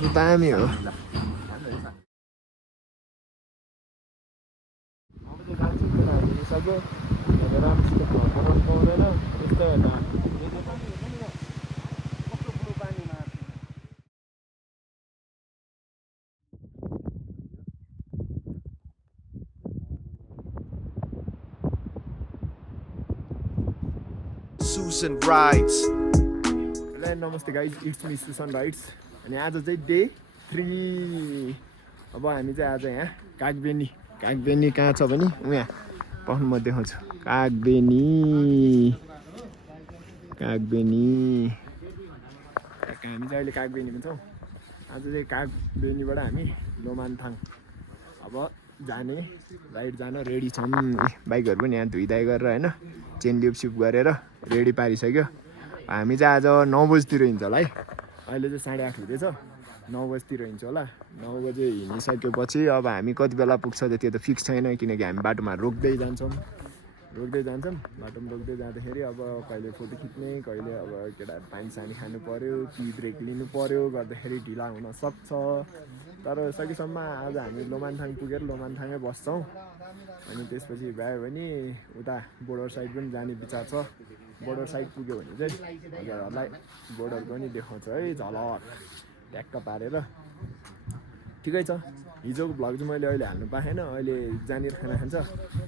तर दामी हो। Susan Rides. Hello, namaste guys, it's me Susan Rides। अनि आज चाहिँ डे 3। अब हामी चाहिँ आज यहाँ कागबेनी कहाँ छ भने यहाँ पहल म देखाउँछु। कागबेनी हामी चाहिँ अहिले कागबेनीमा छौँ। आज चाहिँ कागबेनीबाट हामी लोमानथाङ अब जाने राइड जान रेडी छौँ। बाइकहरू पनि यहाँ धुइधाइ गरेर होइन चेन लिपसिप गरेर रेडी पारिसक्यो। हामी चाहिँ आज 9 बजीतिर हिँड्छ होला है। अहिले चाहिँ 8:30 हुँदैछ, 9 बजीतिर हिँड्छ होला। 9 बजे हिँडिसकेपछि अब हामी कति बेला पुग्छ त्यो त फिक्स छैन, किनकि हामी बाटोमा रोक्दै जान्छौँ। बाटोमा रोक्दै जाँदाखेरि अब कहिले फोटो खिच्ने, कहिले अब केटाहरू पानी सानी खानु पऱ्यो, टी ब्रेक लिनु पऱ्यो, गर्दाखेरि ढिला हुनसक्छ। तर सकेसम्म आज हामी लोमानथाङ पुगेर लोमानथाङै बस्छौँ। अनि त्यसपछि भयो भने उता बोर्डर साइड पनि जाने विचार छ। बोर्डर साइड पुग्यो भने चाहिँ हजुरहरूलाई बोर्डर पनि देखाउँछ है, झलक ट्याक्क पारेर। ठिकै छ, हिजोको भ्लग चाहिँ मैले अहिले हाल्नु पाएन। अहिले जहाँनिर खाना खान्छ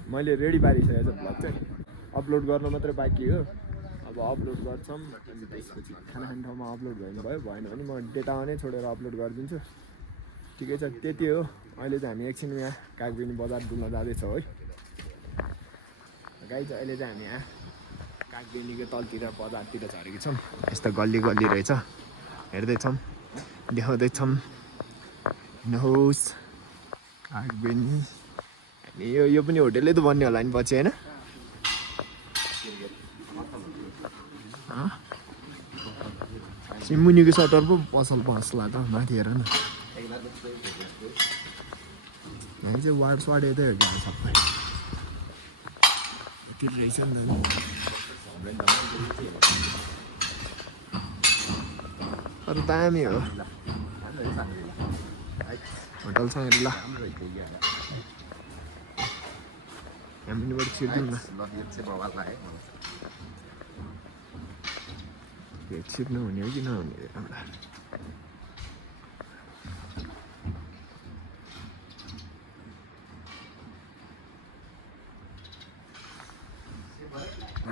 मैले रेडी पारिसकेको छ। भ्लग चाहिँ अपलोड गर्न मात्रै बाँकी हो। अब अपलोड गर्छौँ अनि त्यसपछि खाना खाने ठाउँमा अपलोड भयो भएन भने म डेटामा नै छोडेर अपलोड गरिदिन्छु। ठिकै छ, त्यति हो। अहिले चाहिँ हामी एकछिन यहाँ कागबेनी बजार डुल्न जाँदैछौँ है गाइज। अहिले चाहिँ हामी यहाँ कागबेनीको तलतिर बजारतिर झरेको छौँ। यस्तो गल्ली रहेछ, हेर्दैछौँ, देखाउँदैछौँ। हेर्नुहोस् कागबेनी। अनि यो पनि होटेलै त बन्ने होला नि पछि होइन? सिमुनिको सटर पो पसल पसला त माथि हेर न। यहाँ चाहिँ वार्ड स्वाड यतै हो क्या सबै यति रहेछ नि त। तर दामी हो होटलसँग ल। हामीबाट छिर्दिउँ न, छिर्नु हुने हो कि नहुने हामीलाई।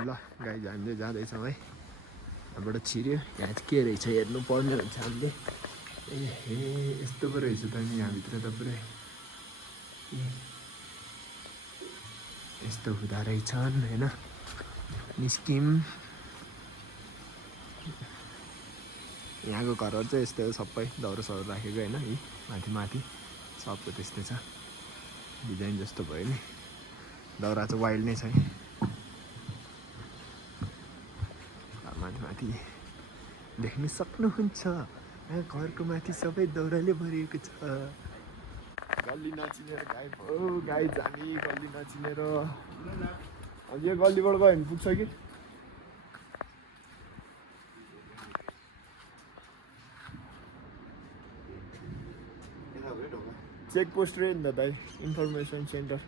ल गाइज हामीले जाँदैछौँ है। यहाँबाट छिर्यो, यहाँ चाहिँ के रहेछ हेर्नु पर्ने हुन्छ हामीले। ए यस्तो पो रहेछ त नि यहाँभित्र त पुरै यस्तो हुँदो रहेछन् होइन। निस्किम यहाँको घरहरू चाहिँ यस्तै हो, सबै दौरा सौरा राखेको होइन। यी माथि सबको त्यस्तै छ, डिजाइन जस्तो भयो नि। दौरा चाहिँ वाइल्ड नै छ है। माथि देख्न सक्नुहुन्छ यहाँ घरको माथि सबै दौराले भरिएको छ। गल्ली नचिनेर गाइड हो गाइज, हामी गल्ली नचिनेर। अब यो गल्लीबाट गयो भने पुग्छ कि? चेक पोस्ट रहे नि त दाइ, इन्फर्मेसन सेन्टर।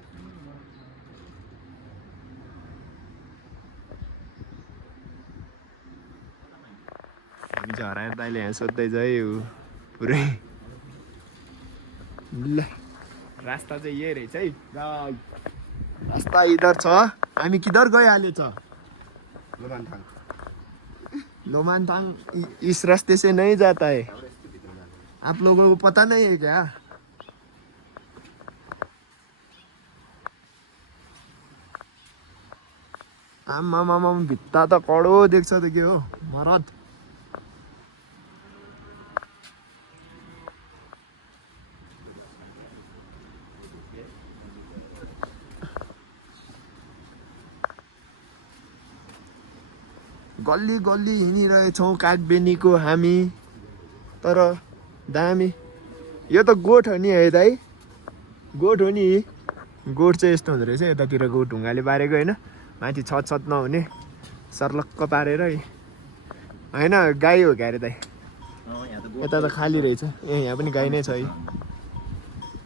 हामी चाहिँ हराएर दाइले यहाँ सोध्दैछ है पुरै। ल रास्ता चाहिँ यही रहेछ है। रास्ता इधर छ, हामी किधर गइहाल्यो छ? लोमानथाङ इस रास्ते से नहीं जाता है। आप लोगों को पता नहीं है क्या? आमा भित्ता त कडो देख्छ त के हो मरद। गल्ली हिँडिरहेछौँ कागबेनीको हामी। तर दामी, यो त गोठ हो नि है दाइ? गोठ हो नि। गोठ चाहिँ यस्तो हुँदो रहेछ, यतातिर गोठ ढुङ्गाले बारेको होइन, माथि छत नहुने सर्लक्क पारेर होइन। गाई हो क्या अरे दाइ? यता त खाली रहेछ ए यहाँ पनि गाई नै छ है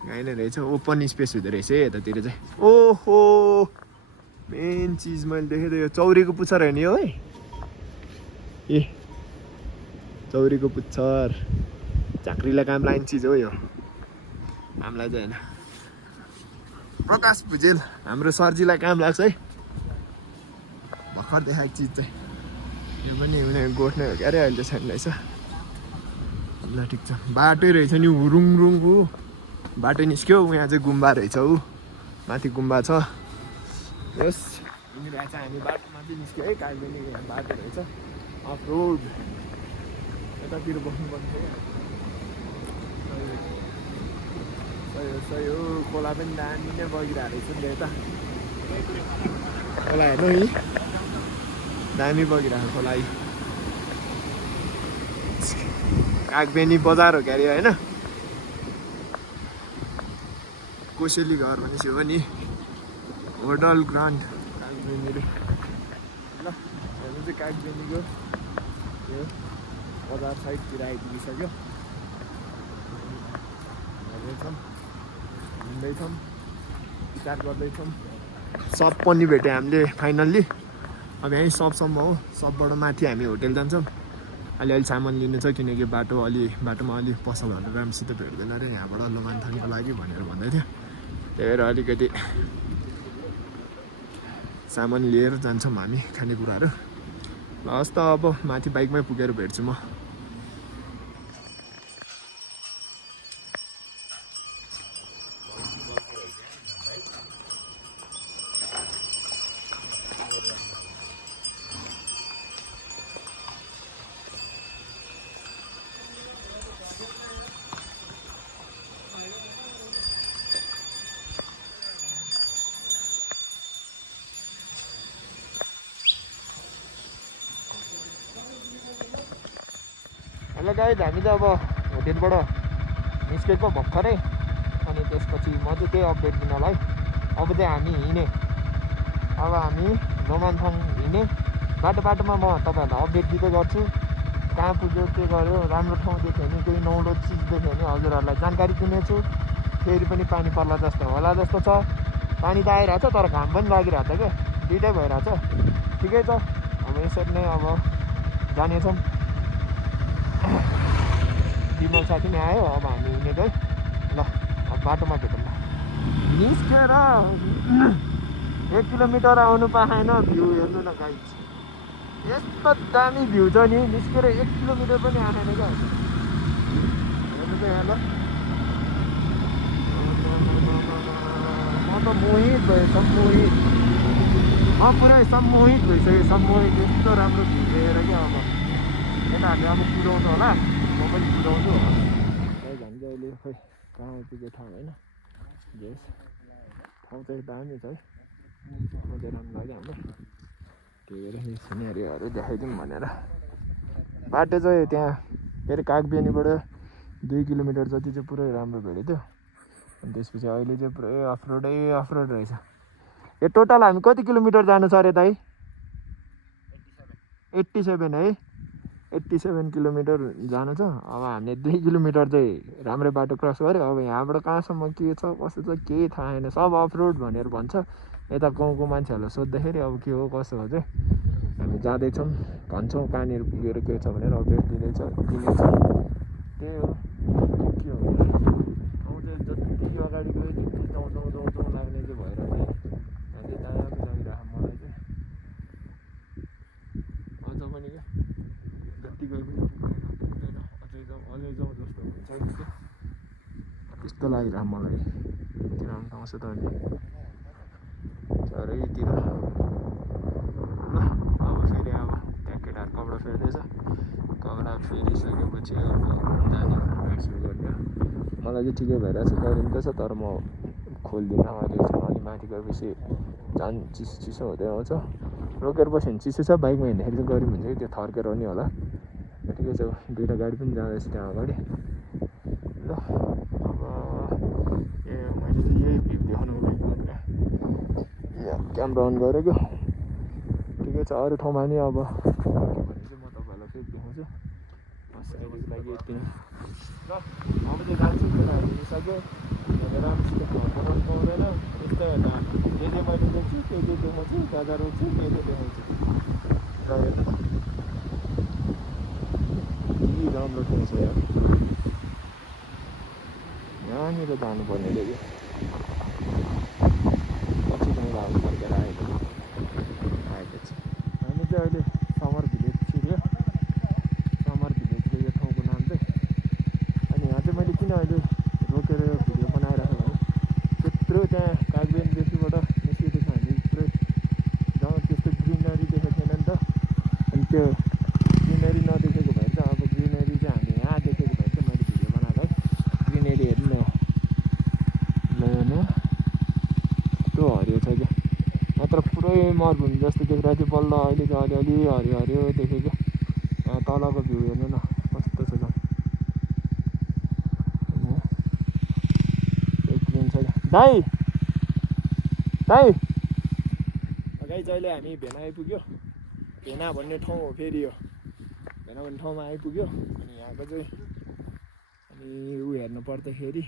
गाई नै रहेछ ओपन स्पेस हुँदो रहेछ है यतातिर चाहिँ ओहो मेन चिज मैले देखेँ त यो चौरीको पुच्छर होइन यो है ए चौरीको पुच्छर झाँक्रीलाई काम लाग्ने चिज हो यो हामीलाई चाहिँ होइन प्रकाश भुजेल हाम्रो सरजीलाई काम लाग्छ है भर्खर देखाएको चिज चाहिँ यो पनि उनीहरू गोठ्ने हो क्या अरे अहिले चाहिँ छैन रहेछ ल ठिक छ बाटै रहेछ नि रुङरुङको बाटो निस्क्यो यहाँ चाहिँ गुम्बा रहेछ ऊ माथि गुम्बा छ यस यिनीहरू चाहिँ हामी बाटोमा चाहिँ निस्क्यो है कालबेनी बाटो रहेछ अफ रोड यतातिर बस्नुपर्छ सही हो खोला पनि दामी नै बगिरहेको रहेछ नि यता खोला हेर्नु है दामी बगिरहेको खोला है कागबेनी बजार हो क्यारे होइन कोसेली घर भनेपछि हो नि होटल ग्रान्ड कागबेनी रे ल हेर्नु चाहिँ कागबेनीको यो बजार साइडतिर आइपुगिसक्यो हेर्दैछौँ हिँड्दैछौँ विचार गर्दैछौँ सप पनि भेट्यो हामीले फाइनल्ली अब यहीँ सपसम्म हो सपबाट माथि हामी होटेल जान्छौँ अलि सामान लिनु छ किनकि बाटोमा अलि पसलहरू राम्रोसित भेट्दैन अरे यहाँबाट लोमानथानको लागि भनेर भन्दै थियो त्यही भएर अलिकति सामान लिएर जान्छौँ हामी खानेकुराहरू ल हस् त अब माथि बाइकमै पुगेर भेट्छु म हेलो गाइज हामी चाहिँ अब होटेलबाट निस्केको भर्खरै अनि त्यसपछि म चाहिँ त्यही अपडेट दिनलाई अब चाहिँ हामी हिँडेँ अब हामी लोमानथाङ हिँडेँ बाटोमा म तपाईँहरूलाई अपडेट दिँदै गर्छु कहाँ पुग्यो के गर्यो राम्रो ठाउँ देख्यो भने केही नौलो चिज देख्यो भने हजुरहरूलाई जानकारी दिनेछु फेरि पनि पानी पर्ला जस्तो होला जस्तो छ पानी त आइरहेछ तर घाम पनि लागिरहेछ क्या दुइटै भइरहेछ ठिकै छ अब यसरी नै अब जानेछौँ विमल साथी नै आयो अब हामी हिँडेको है ल अब बाटोमा भेटौँ निस्केर 1 किलोमिटर आउनु पाएन भ्यू हेर्नु न गाइज यस्तो दामी भ्यू छ नि निस्केर 1 किलोमिटर पनि आएन क्या हेर्नु चाहिँ यहाँ ल म त मोहित भएँ सम्मोहित पुरै सम्मोहित भइसक्यो सम्मोहित यस्तो राम्रो भ्यू हेरेर क्या अब यता हामी अब कुदाउँछ होला म पनि कुदाउँछु हामी चाहिँ अहिले खोइ कहाँ आइपुग्यो ठाउँ होइन जेस ठाउँ चाहिँ दामी छ है मजा राम्रो लाग्यो हाम्रो त्यही भएर सिनेरीहरू देखाइदिउँ भनेर बाटो चाहिँ त्यहाँ फेरि कागबेनीबाट 2 किलोमिटर जति चाहिँ पुरै राम्रो भेट्यो थियो अनि त्यसपछि अहिले चाहिँ पुरै अफरोड रहेछ यो टोटल हामी कति किलोमिटर जानु छ अरे दाइ 87 है 87 किलोमिटर जानु छ अब हामीले 2 किलोमिटर चाहिँ राम्रै बाटो क्रस गऱ्यो अब यहाँबाट कहाँसम्म के छ कसो छ केही थाहा छैन सब अफरोड भनेर भन्छ यता गाउँको मान्छेहरूलाई सोद्धाखेरि अब के हो कसो हो चाहिँ हामी जाँदैछौँ भन्छौँ कहाँनिर पुगेर के छ भनेर अपडेट दिनेछौँ त्यही हो के हो ठाउँ चाहिँ जति अगाडि गयो त्यति जाउँ लाग्ने चाहिँ भएर चाहिँ अहिले दामी लागिरहेको मलाई चाहिँ अझ पनि क्या जति गए पनि पुग्दैन अझै जाउँ जस्तो हुन्छ नि क्या त्यस्तो लागिरहेको मलाई किन आउँछ त अनि चारैतिर ल अब फेरि अब त्यहाँ केटाहरू कपडा फेर्दैछ कपडा फेरिसकेपछि जाने सुरु गर्ने मलाई चाहिँ ठिकै भइरहेको छ गरम त छ तर म खोल्दिनँ अहिले अलिक माथि गएपछि झन् चिसो हुँदै आउँछ रोकेर बस्यो भने चिसो छ बाइकमा हिँड्दाखेरि चाहिँ गरम हुन्छ कि त्यो थर्केर नि होला ठिकै छ 2टा गाडी पनि जाँदैछ त्यहाँ अगाडि ल अब मैले चाहिँ यही भ्यू देखाउनुको लागि मात्र यहाँ क्यामेरा अन गरेको ठिकै छ अरू ठाउँमा नि अब भने चाहिँ म तपाईँहरूलाई फेरि देखाउँछु आजको लागि यति नै ल अब चाहिँ जान्छौँ केटाहरू हिँडिसक्यो यहाँ राम्रोसित बनाउनु पाउँदैन यस्तो हेर्दा जे मैले देख्छु त्यो देखाउँछु जग्गा रोक्छु त्यो देखाउँछु र हेर्नु के राम्रो ठाउँ छ यार यहाँनिर जानुपर्ने रहेछ पछि गाउँमा अब फर्केर आएपछि हामी चाहिँ अहिले समर भिलेज छिर्यो समर भिलेजको यो ठाउँको नाम चाहिँ अनि यहाँ चाहिँ मैले किन अहिले रोकेर यो भिडियो बनाइरहेको भने त्यत्रो त्यहाँ कागबेनदेखिबाट निस्केको छ हामी पुरै गाउँ त्यस्तो ग्रिनरी देखेको छैन नि त अनि त्यो ग्रिनरी नदेखेको भए चाहिँ अब ग्रिनरी चाहिँ हामी यहाँ देखेको भए चाहिँ मैले भिडियो बनाएको है ग्रिनरी हेर्नु न कस्तो हरियो छ क्या मात्र पुरै मरुभूमि जस्तो देखिरहेको थियो बल्ल अहिले चाहिँ अलिअलि हरियो हरियो देखेको यहाँ तलको भ्यू हेर्नु न कस्तो छ त ग्रिन छ दाइ दाइ गाई चाहिँ हामी भेना आइपुग्यो भेना भन्ने ठाउँ हो फेरि यो भेना भन्ने ठाउँमा आइपुग्यो अनि यहाँको चाहिँ अनि ऊ हेर्नु पर्दाखेरि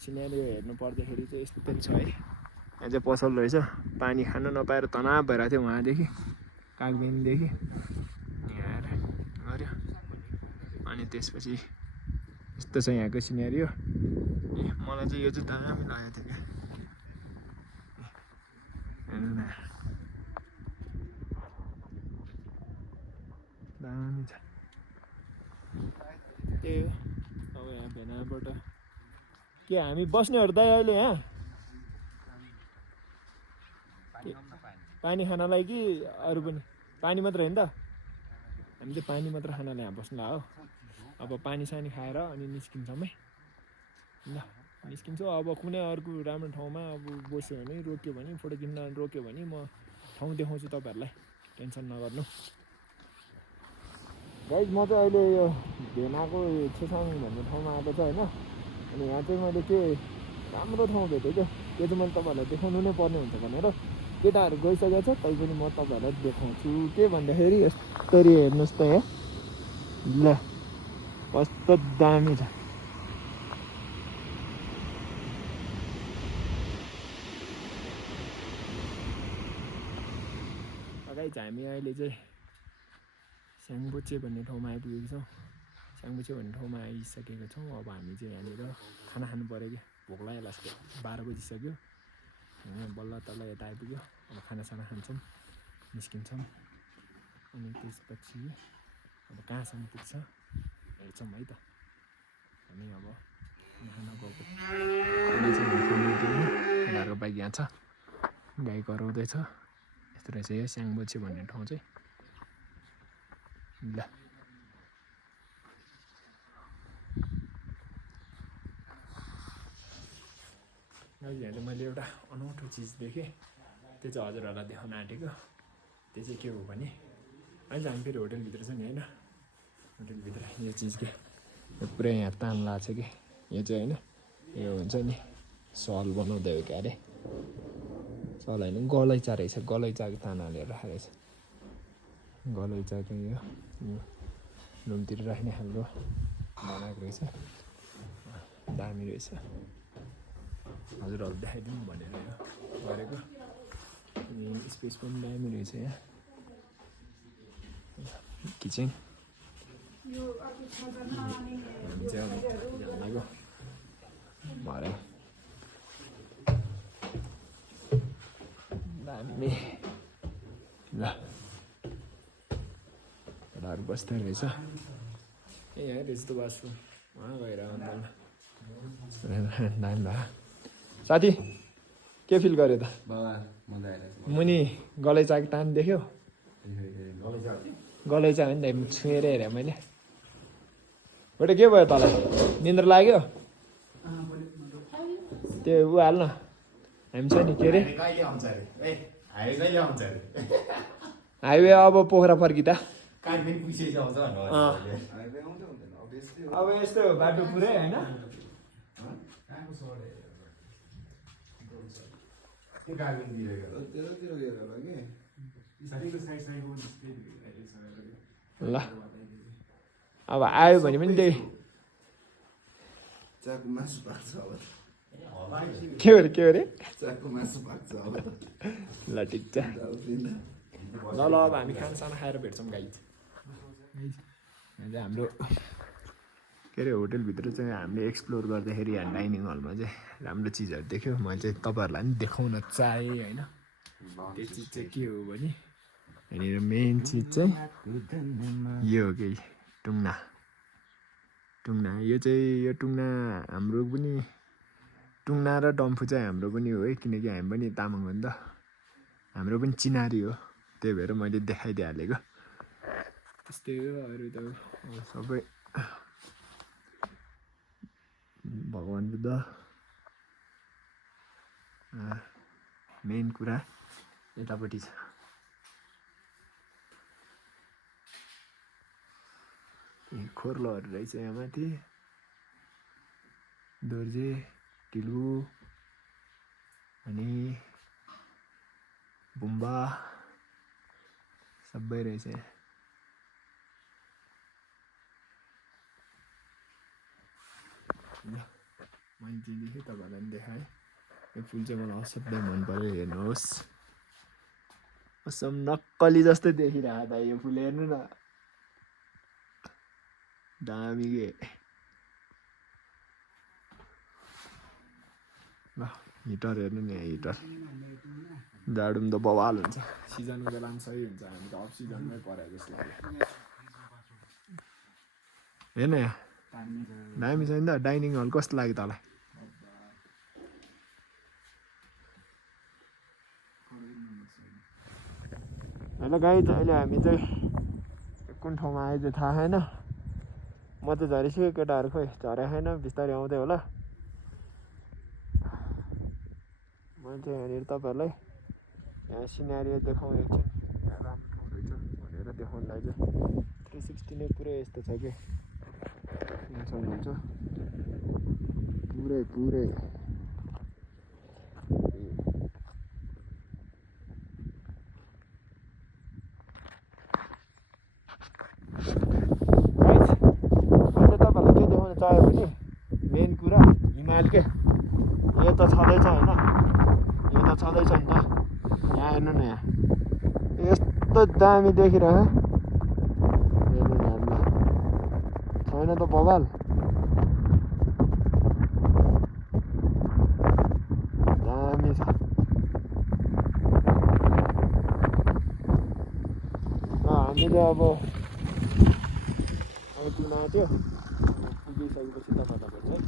सिनेरियो हेर्नु पर्दाखेरि चाहिँ यस्तो छ है यहाँ चाहिँ पसल रहेछ पानी खानु नपाएर तनाव भइरहेको थियो उहाँदेखि कागबेनदेखि यहाँ आएर गऱ्यो अनि त्यसपछि यस्तो छ यहाँको सिनेरियो ए मलाई चाहिँ यो चाहिँ दामी लागेको थियो क्या हेर्नु न दामी छ त्यही हो अब यहाँ भेनाबाट के हामी बस्नेहरू दाइ अहिले यहाँ पानी खानलाई कि अरू पनि पानी मात्र होइन त हामी चाहिँ पानी मात्र खानलाई यहाँ बस्नु हो अब पानी सानी खाएर अनि निस्किन्छौँ है ल निस्किन्छु अब कुनै अर्को राम्रो ठाउँमा अब बस्यो भने रोक्यो भने फोटो खिच्न रोक्यो भने म ठाउँ देखाउँछु तपाईँहरूलाई टेन्सन नगर्नु गाइज म चाहिँ अहिले यो भेनाको छेसाङ भन्ने ठाउँमा आएको छ होइन अनि यहाँ चाहिँ मैले के राम्रो ठाउँ भेटेँ क्या त्यो चाहिँ मैले तपाईँहरूलाई देखाउनु नै पर्ने हुन्छ भनेर केटाहरू गइसकेको छ तैपनि म तपाईँहरूलाई देखाउँछु के भन्दाखेरि यसरी हेर्नुहोस् त यहाँ ल कस्तो दामी छ गाइज हामी अहिले चाहिँ स्याङबोचे भन्ने ठाउँमा आइपुगेको छौँ स्याङबोचे भन्ने ठाउँमा आइसकेको छौँ अब हामी चाहिँ यहाँनिर खाना खानु पऱ्यो क्या भोक लाग्यो लास्ट 12 बजिसक्यो बल्ल तल्ल यता आइपुग्यो अब खानासाना खान्छौँ निस्किन्छौँ अनि त्यसपछि अब कहाँसम्म पुग्छ हेर्छौँ है त हामी अब खाना गएको घरको बाइक यहाँ छ गाई कराउँदैछ यस्तो रहेछ यो स्याङबोचे भन्ने ठाउँ चाहिँ ल यहाँ चाहिँ मैले एउटा अनौठो चिज देखेँ त्यो चाहिँ हजुरहरूलाई देखाउन आँटेको त्यो चाहिँ के हो भने अहिले हामी फेरि होटलभित्र छ नि होइन होटलभित्र यो चिज के यो पुरै यहाँ तान लाग्छ कि यो चाहिँ होइन यो हुन्छ नि सल बनाउँदै हो क्या अरे सल होइन गलैँचा रहेछ गलैँचाको तान हालेर राखेको रहेछ गलैँचाको यो रुमतिर राख्ने खालको बनाएको रहेछ दामी रहेछ हजुरहरू देखाइदिउँ भनेर यो गरेको अनि स्पेस पनि दामी रहेछ यहाँ किचन भरे दामी ल केटाहरू बस्दै रहेछ ए यहाँ रहेछ त वासरुम उहाँ गएर अन्त दामी भयो साथी के फिल गर्यो त मुनि गलैँचाको तान देख्यो गलैँचा हो नि त छुएर हेरेँ मैले बटे के भयो तँलाई निन्द्रा लाग्यो त्यो ऊ हाल्न हामी छ नि के अरे हाइवे अब पोखरा फर्की त अब यस्तो बाटो पुरै होइन ल अब आयो भने पनि त्यही के अरे ल ठिक छ ल अब हामी खानासाना खाएर भेट्छौँ गाइज हाम्रो के अरे होटेलभित्र चाहिँ हामीले एक्सप्लोर गर्दाखेरि यहाँ डाइनिङ हलमा चाहिँ राम्रो चिजहरू देख्यो मैले चाहिँ तपाईँहरूलाई पनि देखाउन चाहेँ होइन त्यो चिज चाहिँ के हो भने यहाँनिर मेन चिज चाहिँ यो हो कि टुङ्ना यो टुङ्ना हाम्रो पनि टुङ्ना र डम्फु चाहिँ हाम्रो पनि हो है किनकि हामी पनि तामाङ हो नि त हाम्रो पनि चिनारी हो त्यही भएर मैले देखाइदिइहालेको त्यस्तै हो अरू त सबै भगवान् बुद्ध मेन कुरा यतापट्टि छ खोर्लोहरू रहेछ यहाँ माथि दोर्जे टिलु अनि बुम्बा सबै रहेछ मैले जे देखेँ तपाईँहरूलाई पनि देखाएँ यो फुल चाहिँ मलाई असाध्यै मन पऱ्यो हेर्नुहोस् असम नक्कली जस्तै देखिरहेको त यो फुल हेर्नु न दामी के ल हिटर हेर्नु नि हिटर जाडो त बवाल हुन्छ सिजनको बेलामा सही हुन्छ हामी त अफ सिजनमै पऱ्यो जस्तो लाग्यो हेर्न यहाँ दामी छ नि त डाइनिङ हल कस्तो लाग्यो तँलाई हेलो गाइज अहिले हामी चाहिँ कुन ठाउँमा आयो चाहिँ थाहा छैन म चाहिँ झरिसक्यो केटाहरू खोइ झरेको छैन बिस्तारै आउँदै होला मैले चाहिँ यहाँनिर तपाईँहरूलाई यहाँ सिनेरियो देखाउँ एकछिन राम्रो ठाउँ रहेछ भनेर देखाउनुलाई चाहिँ 360 नै पुरै यस्तो छ कि यहाँ सक्नुहुन्छ पुरै चाह्यो भने मेन कुरा हिमाल के यो त छँदैछ होइन यो त छँदैछ नि त यहाँ हेर्नु न यहाँ यस्तो दामी देखिरह्यो हेर्नु न हामीलाई छैन त बवाल दामी छ हामीले अब आइपुग्न आँट्यो पुगिसकेपछि तपाईँलाई चाहिँ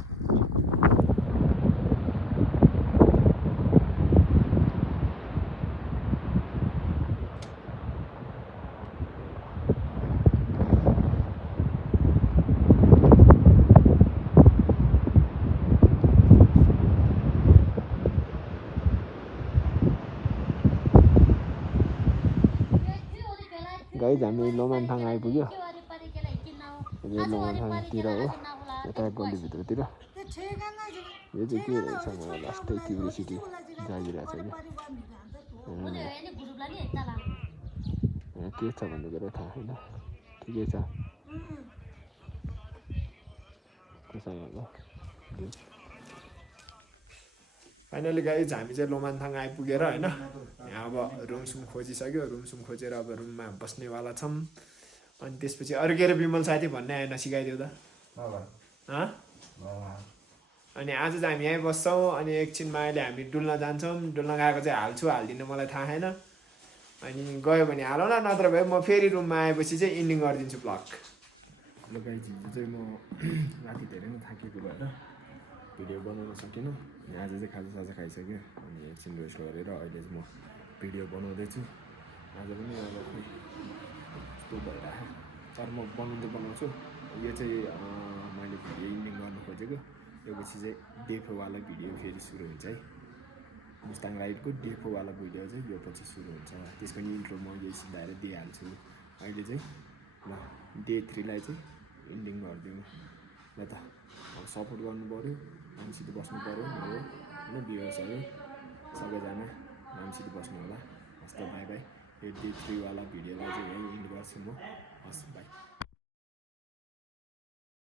गाइज हामी लोमानथाङ आइपुग्यो लोमानथाङतिर हो यता गल्लीभित्रतिर यो चाहिँ के रहेछ मलाई लास्टै क्युरियोसिटी जागिरहेको छ कि यहाँ के छ भन्ने कुरा थाहा छैन ठिकै छ फाइनली गाइज हामी चाहिँ लोमानथाङ आइपुगेर होइन यहाँ अब रुमसुम खोजिसक्यो रुमसुम खोजेर अब रुममा बस्नेवाला छौँ अनि त्यसपछि अरू के अरे विमल साथी भन्ने आएन सिकाइदियो त अनि आज चाहिँ हामी यहीँ बस्छौँ अनि एकछिनमा अहिले हामी डुल्न जान्छौँ डुल्न गएको चाहिँ हाल्छु हाल्दिनँ मलाई थाहा छैन अनि गयो भने हालौँ न नत्र भए म फेरि रुममा आएपछि चाहिँ इन्डिङ गरिदिन्छु ब्लग ल गाइज हिजो चाहिँ म राति धेरै नै थाकेको भएर भिडियो बनाउन सकिनँ अनि आज चाहिँ खाजासाजा खाइसक्यो अनि एकछिन रेस्ट गरेर अहिले चाहिँ म भिडियो बनाउँदैछु आज पनि अब यस्तो भइरहेको तर म बनाउँछु यो चाहिँ मैले भिडियो इन्डिङ गर्नु खोजेको यो पछि चाहिँ डेफोवाला भिडियो फेरि सुरु हुन्छ है मुस्ताङ राइडको डेफोवाला भिडियो चाहिँ यो पछि सुरु हुन्छ त्यसको नि इन्ट्रो म यही सिधाएर दिइहाल्छु अहिले चाहिँ ल डे 3 लाई चाहिँ इन्डिङ गरिदिउँ ल त अब सपोर्ट गर्नु पऱ्यो मान्छेसित बस्नु पऱ्यो मेरो होइन भ्युवर्सहरू सबैजना मान्छेसित बस्नु होला हस् त बाई बाई यो डे 3 वाला भिडियोलाई चाहिँ यहीँ इन्ड गर्छु म हस् बाई